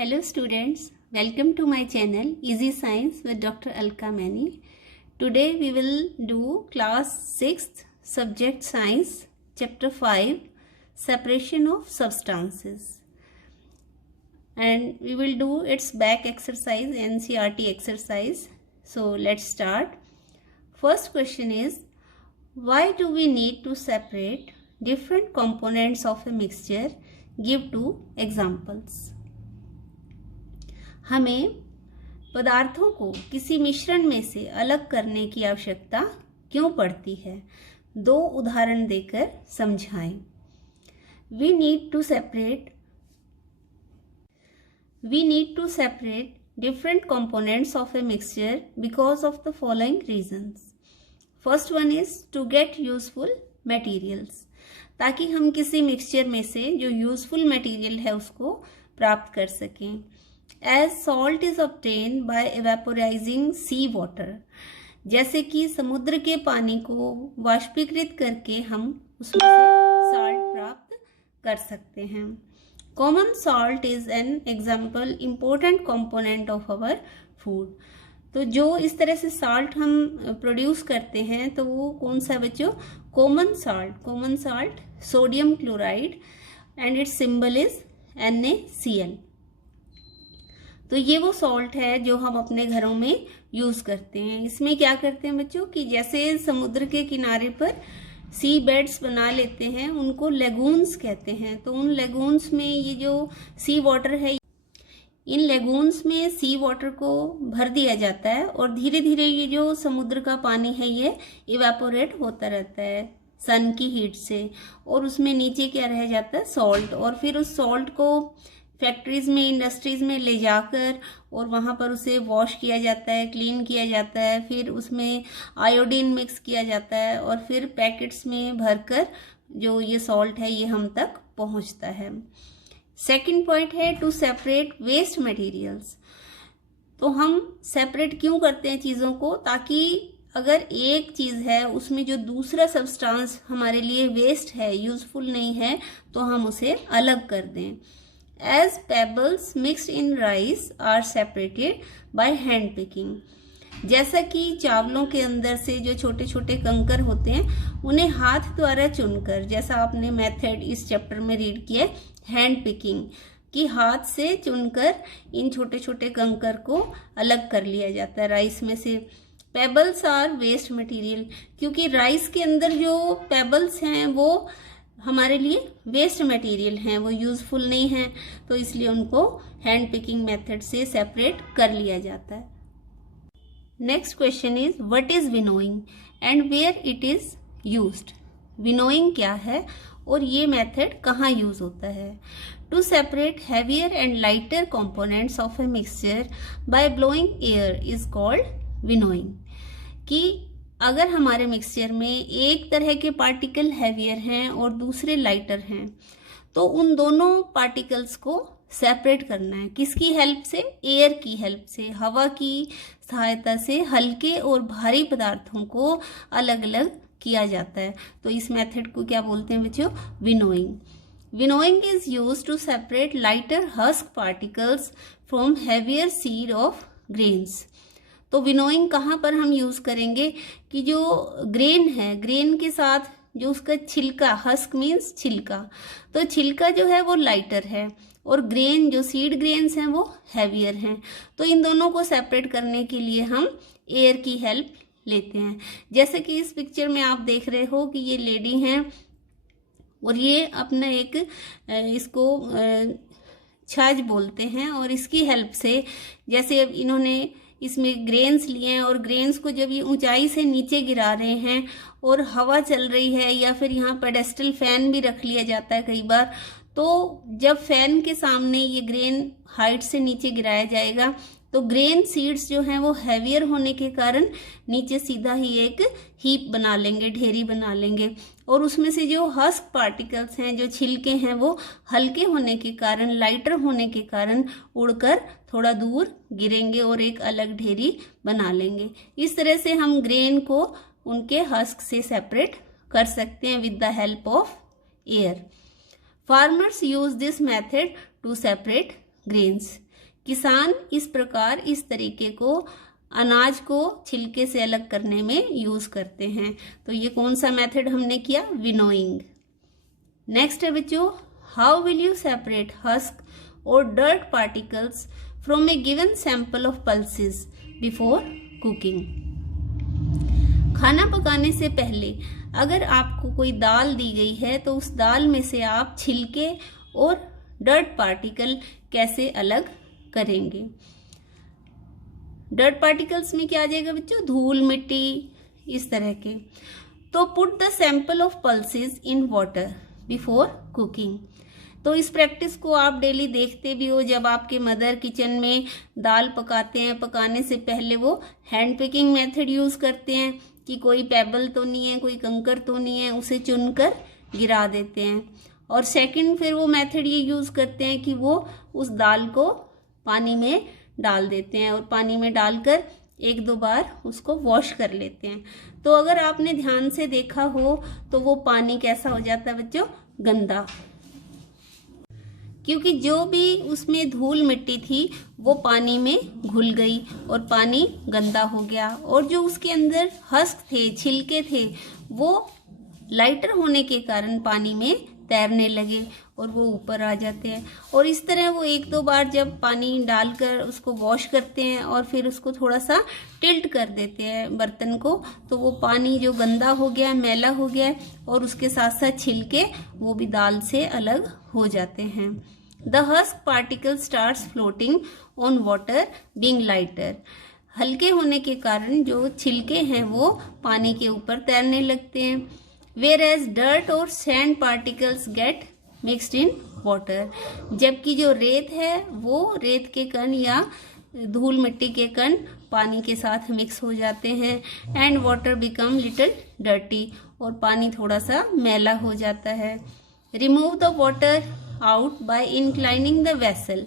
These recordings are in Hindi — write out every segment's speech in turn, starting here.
Hello students, welcome to my channel Easy Science with Dr. Alka Mani. Today we will do class 6th subject science chapter 5 separation of substances, and we will do its back exercise NCERT exercise. So let's start. First question is, why do we need to separate different components of a mixture? Give two examples. हमें पदार्थों को किसी मिश्रण में से अलग करने की आवश्यकता क्यों पड़ती है? दो उदाहरण देकर समझाएं. We need to separate different components of a mixture because of the following reasons. First one is to get useful materials, ताकि हम किसी मिक्सचर में से जो यूजफुल मटेरियल है उसको प्राप्त कर सकें. As salt is obtained by evaporizing sea water, जैसे कि समुद्र के पानी को वाष्पीकृत करके हम उसमें से साल्ट प्राप्त कर सकते हैं. Common salt is an example important component of our food. तो जो इस तरह से साल्ट हम प्रोड्यूस करते हैं तो वो कौन सा बच्चों? Common salt sodium chloride and it's symbol is NaCl. तो ये वो सॉल्ट है जो हम अपने घरों में यूज करते हैं. इसमें क्या करते हैं बच्चों कि जैसे समुद्र के किनारे पर सी बेड्स बना लेते हैं, उनको लेगून्स कहते हैं. तो उन लेगून्स में ये जो सी वाटर है, इन लेगून्स में सी वाटर को भर दिया जाता है और धीरे धीरे ये जो समुद्र का पानी है ये इवेपोरेट होता रहता है सन की हीट से, और उसमें नीचे क्या रह जाता है? सॉल्ट. और फिर उस सॉल्ट को फैक्ट्रीज में, इंडस्ट्रीज में ले जाकर और वहाँ पर उसे वॉश किया जाता है, क्लीन किया जाता है, फिर उसमें आयोडीन मिक्स किया जाता है और फिर पैकेट्स में भरकर जो ये सॉल्ट है ये हम तक पहुँचता है. सेकंड पॉइंट है टू सेपरेट वेस्ट मटेरियल्स. तो हम सेपरेट क्यों करते हैं चीज़ों को? ताकि अगर एक चीज़ है उसमें जो दूसरा सब्सटेंस हमारे लिए वेस्ट है, यूजफुल नहीं है, तो हम उसे अलग कर दें. As pebbles mixed in rice are separated by hand picking. जैसा कि चावलों के अंदर से जो छोटे छोटे कंकर होते हैं उन्हें हाथ द्वारा चुनकर, जैसा आपने मेथड इस चैप्टर में रीड किया हैंड पिकिंग, कि हाथ से चुनकर इन छोटे छोटे कंकर को अलग कर लिया जाता है राइस में से. पेबल्स आर वेस्ट मटेरियल, क्योंकि राइस के अंदर जो पेबल्स हैं वो हमारे लिए वेस्ट मटेरियल हैं, वो यूजफुल नहीं हैं, तो इसलिए उनको हैंड पिकिंग मेथड से सेपरेट कर लिया जाता है. Next question is what is winnowing and where it is used. Winnowing क्या है और ये मेथड कहाँ यूज होता है? To separate heavier and lighter components of a mixture by blowing air is called winnowing. कि अगर हमारे मिक्सचर में एक तरह के पार्टिकल हैवियर हैं और दूसरे लाइटर हैं, तो उन दोनों पार्टिकल्स को सेपरेट करना है. किसकी हेल्प से? एयर की हेल्प से, हवा की सहायता से हल्के और भारी पदार्थों को अलग अलग किया जाता है. तो इस मेथड को क्या बोलते हैं बच्चों? Winnowing. Winnowing is used to separate lighter husk particles from heavier seed of grains. तो विनोइंग कहाँ पर हम यूज करेंगे कि जो ग्रेन है, ग्रेन के साथ जो उसका छिलका, हस्क मीन्स छिलका, तो छिलका जो है वो लाइटर है और ग्रेन जो सीड ग्रेन्स हैं वो हैवियर हैं. तो इन दोनों को सेपरेट करने के लिए हम एयर की हेल्प लेते हैं. जैसे कि इस पिक्चर में आप देख रहे हो कि ये लेडी हैं और ये अपना एक इसको छाछ बोलते हैं, और इसकी हेल्प से जैसे अब इन्होंने इसमें ग्रेन्स लिए हैं और ग्रेन्स को जब ये ऊंचाई से नीचे गिरा रहे हैं और हवा चल रही है, या फिर यहाँ पेडेस्टल फैन भी रख लिया जाता है कई बार, तो जब फैन के सामने ये ग्रेन हाइट से नीचे गिराया जाएगा तो ग्रेन सीड्स जो हैं वो हैवियर होने के कारण नीचे सीधा ही एक हीप बना लेंगे, ढेरी बना लेंगे, और उसमें से जो हस्क पार्टिकल्स हैं, जो छिलके हैं, वो हल्के होने के कारण, लाइटर होने के कारण उड़कर थोड़ा दूर गिरेंगे और एक अलग ढेरी बना लेंगे. इस तरह से हम ग्रेन को उनके हस्क से सेपरेट कर सकते हैं with the help of air. Farmers use this method to separate grains. किसान इस प्रकार इस तरीके को अनाज को छिलके से अलग करने में यूज करते हैं। तो ये कौन सा मेथड हमने किया? विनोइंग। नेक्स्ट है बच्चों, how will you separate husk और dirt particles from a given sample of pulses before cooking. खाना पकाने से पहले अगर आपको कोई दाल दी गई है तो उस दाल में से आप छिलके और डर्ट पार्टिकल कैसे अलग करेंगे? डर्ट पार्टिकल्स में क्या आ जाएगा बच्चों? धूल, मिट्टी, इस तरह के। तो put the sample of pulses in water before cooking. तो इस प्रैक्टिस को आप डेली देखते भी हो, जब आपके मदर किचन में दाल पकाते हैं, पकाने से पहले वो हैंड पिकिंग मेथड यूज करते हैं कि कोई पेबल तो नहीं है, कोई कंकर तो नहीं है, उसे चुनकर गिरा देते हैं। और सेकंड फिर वो मेथड ये यूज करते हैं कि वो उस दाल को पानी में डाल देते हैं और पानी में डालकर 1-2 बार उसको वॉश कर लेते हैं। तो अगर आपने ध्यान से देखा हो तो वो पानी कैसा हो जाता है बच्चों? गंदा, क्योंकि जो भी उसमें धूल मिट्टी थी वो पानी में घुल गई और पानी गंदा हो गया। और जो उसके अंदर हस्क थे, छिलके थे, वो लाइटर होने के कारण पानी में तैरने लगे और वो ऊपर आ जाते हैं। और इस तरह वो 1-2 बार जब पानी डालकर उसको वॉश करते हैं और फिर उसको थोड़ा सा टिल्ट कर देते हैं बर्तन को, तो वो पानी जो गंदा हो गया, मैला हो गया और उसके साथ साथ छिलके वो भी दाल से अलग हो जाते हैं। The husk particle starts floating on water being lighter. हल्के होने के कारण जो छिलके हैं वो पानी के ऊपर तैरने लगते हैं। Whereas dirt और sand particles get mixed in water। जबकि जो रेत है वो रेत के कण या धूल मिट्टी के कण पानी के साथ मिक्स हो जाते हैं। And water become little dirty, और पानी थोड़ा सा मैला हो जाता है। Remove the water out by inclining the vessel.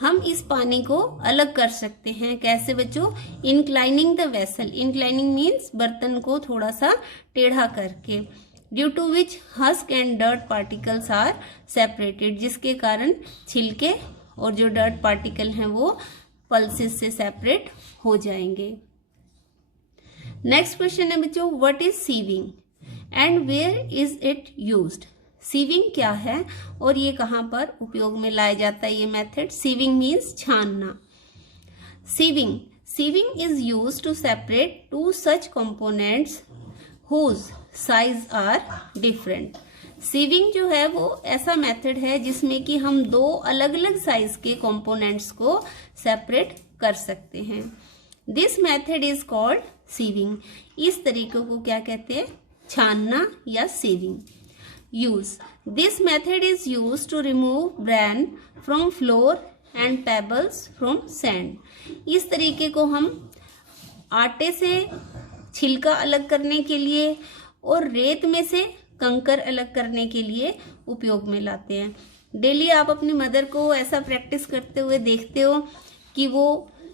हम इस पानी को अलग कर सकते हैं। कैसे बच्चों? Inclining the vessel. Inclining means बर्तन को थोड़ा सा टेढ़ा करके। Due to which husk and dirt particles are separated, जिसके कारण छिलके और जो डर्ट पार्टिकल हैं वो पल्सेस से सेपरेट हो जाएंगे। नेक्स्ट क्वेश्चन है बच्चों, what is sieving and where is it used. Sieving क्या है और ये कहाँ पर उपयोग में लाया जाता है? ये मेथड सीविंग मीन्स छानना। Sieving is used to separate 2 such components whose size are different. Sieving जो है वो ऐसा मेथड है जिसमें कि हम 2 अलग अलग साइज के कंपोनेंट्स को सेपरेट कर सकते हैं। This method is called sieving. इस तरीके को क्या कहते हैं? छानना या sieving. Use. This method is used to remove bran from flour and pebbles from sand. इस तरीके को हम आटे से छिलका अलग करने के लिए और रेत में से कंकर अलग करने के लिए उपयोग में लाते हैं। डेली आप अपनी मदर को ऐसा प्रैक्टिस करते हुए देखते हो कि वो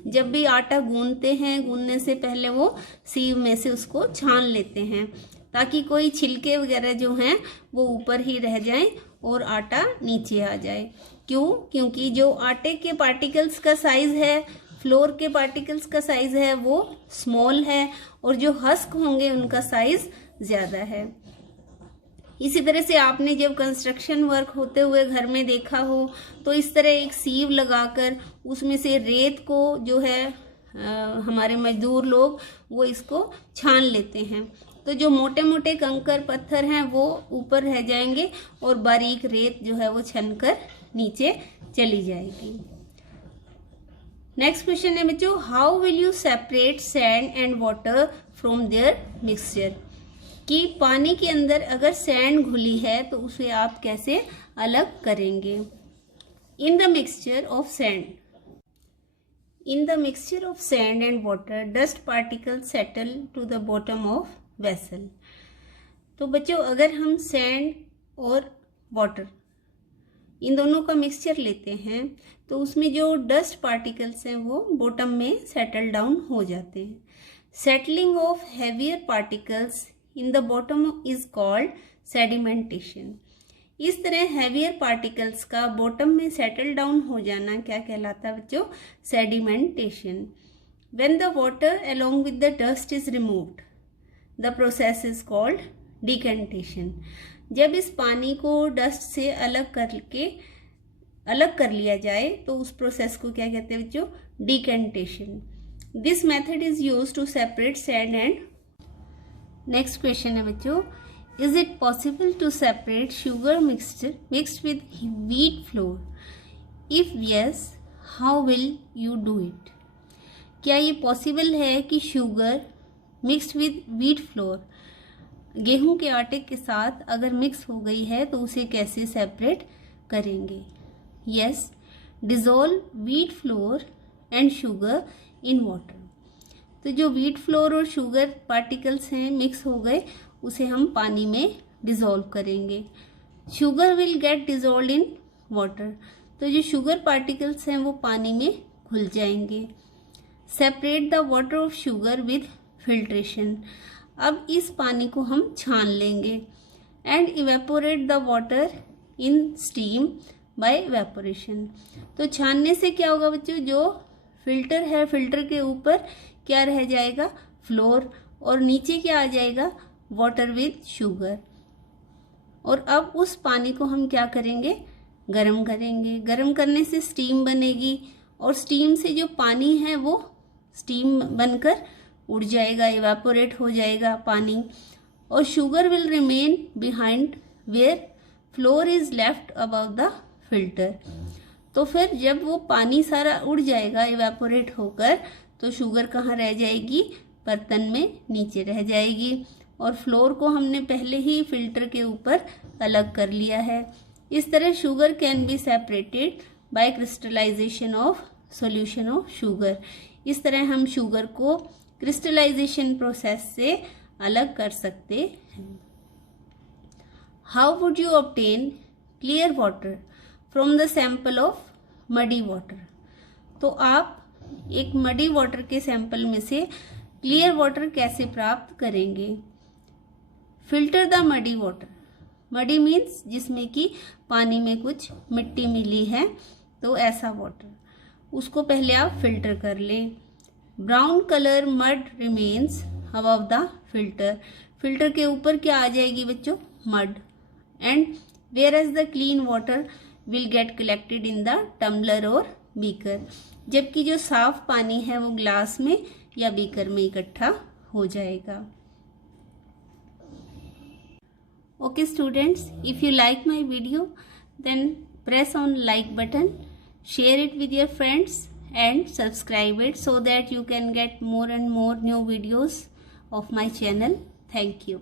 जब भी आटा गूंदते हैं, गूंदने से पहले वो सीव में से उसको छान लेते हैं ताकि कोई छिलके वगैरह जो हैं वो ऊपर ही रह जाएं और आटा नीचे आ जाए। क्यों? क्योंकि जो आटे के पार्टिकल्स का साइज है, फ्लोर के पार्टिकल्स का साइज है वो स्मॉल है और जो हस्क होंगे उनका साइज ज्यादा है। इसी तरह से आपने जब कंस्ट्रक्शन वर्क होते हुए घर में देखा हो तो इस तरह एक सीव लगाकर उसमें से रेत को जो है हमारे मजदूर लोग वो इसको छान लेते हैं। तो जो मोटे मोटे कंकर पत्थर हैं वो ऊपर रह जाएंगे और बारीक रेत जो है वो छनकर नीचे चली जाएगी। नेक्स्ट क्वेश्चन है बच्चों, how will you separate sand and water from their mixture. कि पानी के अंदर अगर सैंड घुली है तो उसे आप कैसे अलग करेंगे। In the mixture of sand and water dust particles settle to the bottom of vessel. तो बच्चों अगर हम सैंड और वाटर इन दोनों का मिक्सचर लेते हैं तो उसमें जो डस्ट पार्टिकल्स हैं वो बॉटम में सेटल डाउन हो जाते हैं। Settling of heavier particles in the bottom is called sedimentation. इस तरह हैवियर पार्टिकल्स का बॉटम में सेटल डाउन हो जाना क्या कहलाता है बच्चों? Sedimentation. When the water along with the dust is removed the process is called decantation. जब इस पानी को डस्ट से अलग कर लिया जाए तो उस प्रोसेस को क्या कहते हैं बच्चों? Decantation. This method is used to separate sand and. Next question है बच्चों, is it possible to separate sugar mixture mixed with wheat flour? If yes, how will you do it? क्या ये पॉसिबल है कि sugar mixed with wheat flour, गेहूं के आटे के साथ अगर मिक्स हो गई है तो उसे कैसे सेपरेट करेंगे? Yes, dissolve wheat flour and sugar in water. तो जो व्हीट फ्लोर और शुगर पार्टिकल्स हैं मिक्स हो गए, उसे हम पानी में डिजोल्व करेंगे। Sugar will get dissolve in water. तो जो शुगर पार्टिकल्स हैं वो पानी में घुल जाएंगे। Separate the water of sugar with filtration. अब इस पानी को हम छान लेंगे। And evaporate the water in steam by evaporation. तो छानने से क्या होगा बच्चों? जो फिल्टर है, फिल्टर के ऊपर क्या रह जाएगा? फ्लोर, और नीचे क्या आ जाएगा? Water with sugar. और अब उस पानी को हम क्या करेंगे? गरम करेंगे। गरम करने से स्टीम बनेगी और स्टीम से जो पानी है वो स्टीम बनकर उड़ जाएगा, इवेपोरेट हो जाएगा पानी। और sugar will remain behind where flour is left above the filter. तो फिर जब वो पानी सारा उड़ जाएगा इवेपोरेट होकर, तो शुगर कहाँ रह जाएगी? बर्तन में नीचे रह जाएगी। और फ्लोर को हमने पहले ही फिल्टर के ऊपर अलग कर लिया है। इस तरह sugar can be separated by crystallisation of solution of sugar. इस तरह हम शुगर को क्रिस्टलाइजेशन प्रोसेस से अलग कर सकते हैं। How would you obtain clear water from the sample of muddy water? तो आप एक मडी वाटर के सैंपल में से क्लियर वाटर कैसे प्राप्त करेंगे? Filter the muddy water. Muddy means जिसमें कि पानी में कुछ मिट्टी मिली है, तो ऐसा वाटर, उसको पहले आप फिल्टर कर लें। Brown colour mud remains above the filter. Filter के ऊपर क्या आ जाएगी बच्चों? Mud. And where as the clean water will get collected in the tumbler और बीकर। जबकि जो साफ पानी है वो ग्लास में या बीकर में इकट्ठा हो जाएगा। Okay students, if you like my video, then press on like button, share it with your friends and subscribe it so that you can get more and more new videos of my channel. Thank you.